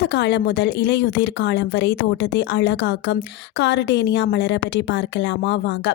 வசந்த காலம் முதல் இலையுதிர் காலம் வரை தோட்டத்தை அழகாக்கும் கார்டேனியா மலரை பற்றி பார்க்கலாமா வாங்க.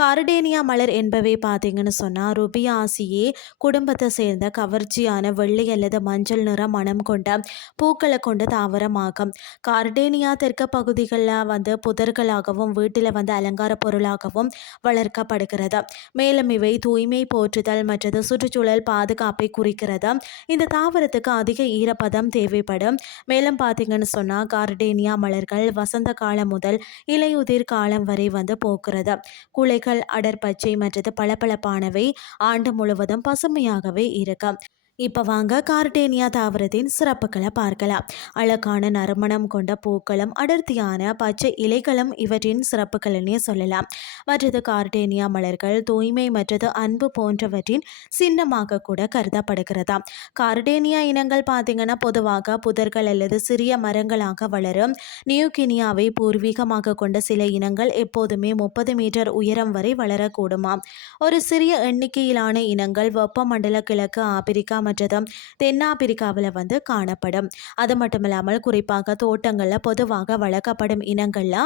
கார்டேனியா மலர் என்பவை பார்த்தீங்கன்னு சொன்னால் ருபியாசியே குடும்பத்தை சேர்ந்த கவர்ச்சியான வெள்ளை அல்லது மஞ்சள் நிற மனம் கொண்ட பூக்களை கொண்ட தாவரமாகும். கார்டேனியா தெற்கு பகுதிகளில் புதர்களாகவும் வீட்டில் அலங்கார பொருளாகவும் வளர்க்கப்படுகிறது. மேலும் இவை தூய்மை போற்றுதல் மற்றது சுற்றுச்சூழல் பாதுகாப்பை குறிக்கிறது. இந்த தாவரத்துக்கு அதிக ஈரப்பதம் தேவைப்படும். மேலும் பார்த்தீங்கன்னு சொன்னால் கார்டேனியா மலர்கள் வசந்த காலம் முதல் இலையுதிர் காலம் வரை போக்குறது. குலைகள் அடர்பச்சை மற்றது பளபளப்பானவை, ஆண்டு முழுவதும் பசுமையாகவே இருக்கும். இப்போ வாங்க கார்டேனியா தாவரத்தின் சிறப்புகளை பார்க்கலாம். அழகான நறுமணம் கொண்ட பூக்களும் அடர்த்தியான பச்சை இலைகளும் இவற்றின் சிறப்புகளே சொல்லலாம். மற்றது கார்டேனியா மலர்கள் தூய்மை மற்றது அன்பு போன்றவற்றின் சின்னமாக கூட கருதப்படுகிறதா. கார்டேனியா இனங்கள் பார்த்தீங்கன்னா பொதுவாக புதர்கள் அல்லது சிறிய மரங்களாக வளரும். நியூகினியாவை பூர்வீகமாக கொண்ட சில இனங்கள் எப்போதுமே 30 மீட்டர் உயரம் வரை வளரக்கூடுமாம். ஒரு சிறிய எண்ணிக்கையிலான இனங்கள் வெப்பமண்டல கிழக்கு ஆப்பிரிக்கா மற்றதும் தென்னாப்பிரிக்காவில் காணப்படும். அது மட்டுமில்லாமல் குறிப்பாக தோட்டங்களில் பொதுவாக வளர்க்கப்படும் இனங்கள்ல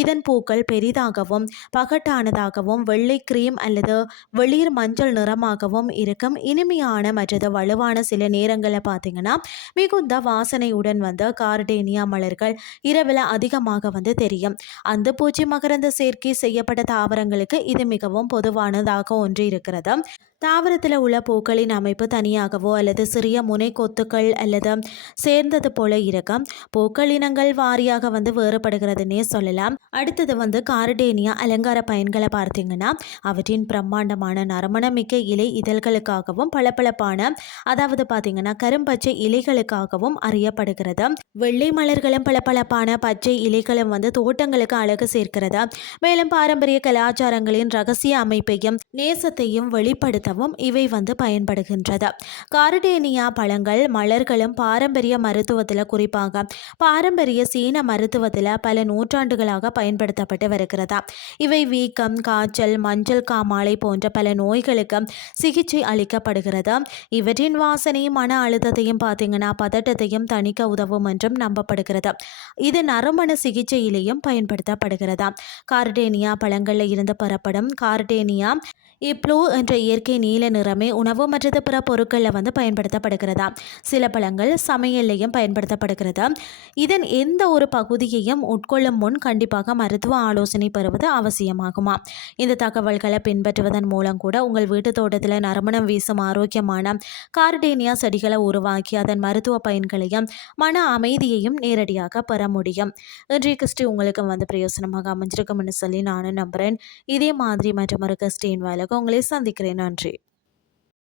இதன் பூக்கள் பெரிதாகவும் பகட்டானதாகவும் வெள்ளை கிரீம் அல்லது வெளிர் மஞ்சள் நிறமாகவும் இருக்கும். இனிமையான மற்றது வலுவான சில நேரங்களில் பார்த்தீங்கன்னா மிகுந்த வாசனையுடன் கார்டேனியா மலர்கள் இரவில் அதிகமாக தெரியும். அந்த பூச்சி மகரந்த சேர்க்கை செய்யப்பட்ட தாவரங்களுக்கு இது மிகவும் பொதுவானதாக ஒன்று இருக்கிறது. தாவரத்தில் உள்ள பூக்களின் அமைப்பு தனியாகவோ அல்லது சிறிய முனை கொத்துக்கள் அல்லது சேர்ந்தது போல இருக்கும். பூக்கள் இனங்கள் வாரியாக வேறுபடுகிறதுனே சொல்லலாம். அடுத்தது கார்டேனியா அலங்கார பயன்களை பார்த்தீங்கன்னா அவற்றின் பிரம்மாண்டமான நறுமணமிக்க இலை இதழ்களுக்காகவும் பளபளப்பான அதாவது பார்த்தீங்கன்னா கரும்பச்சை இலைகளுக்காகவும் அறியப்படுகிறது. வெள்ளை மலர்களும் பளபளப்பான பச்சை இலைகளும் தோட்டங்களுக்கு அழகு சேர்க்கிறது. மேலும் பாரம்பரிய கலாச்சாரங்களின் ரகசிய அமைப்பையும் நேசத்தையும் வெளிப்படுத்த இவை பயன்படுகின்றது. கார்டேனியா பழங்கள் மலர்களும் பாரம்பரிய மருத்துவத்தில் குறிப்பாக பாரம்பரிய சீன மருத்துவத்தில் பல நூற்றாண்டுகளாக பயன்படுத்தப்பட்டு வருகிறதா. இவை வீக்கம், காய்ச்சல், மஞ்சள் காமாலை போன்ற பல நோய்களுக்கு சிகிச்சை அளிக்கப்படுகிறது. இவற்றின் வாசனை மன அழுத்தத்தையும் பார்த்தீங்கன்னா பதட்டத்தையும் தணிக்க உதவும் என்றும் நம்பப்படுகிறது. இது நறுமண சிகிச்சையிலேயும் பயன்படுத்தப்படுகிறதா. கார்டேனியா பழங்களில் இருந்து பெறப்படும் கார்டேனியா இப்ளூ என்ற இயற்கை நீல நிறமே உணவு மற்றது பிற பொருட்களில் பயன்படுத்தப்படுகிறதா. சில பழங்கள் சமையல்லையும் பயன்படுத்தப்படுகிறது. இதன் எந்த ஒரு பகுதியையும் உட்கொள்ளும் முன் கண்டிப்பாக மருத்துவ ஆலோசனை பெறுவது அவசியமாகுமா. இந்த தகவல்களை பின்பற்றுவதன் மூலம் கூட உங்கள் வீட்டு தோட்டத்தில் நறுமணம் வீசும் ஆரோக்கியமான கார்டேனியா செடிகளை உருவாக்கி அதன் மருத்துவ பயன்களையும் மன அமைதியையும் நேரடியாக பெற முடியும். இன்றைய கிறிஸ்டி உங்களுக்கு பிரயோசனமாக அமைஞ்சிருக்கும்னு சொல்லி நானும் நம்புகிறேன். இதே மாதிரி மற்றும் ஒரு கிறிஸ்டின் வேலைக்கு உங்களை சந்திக்கிறேன். நன்றி.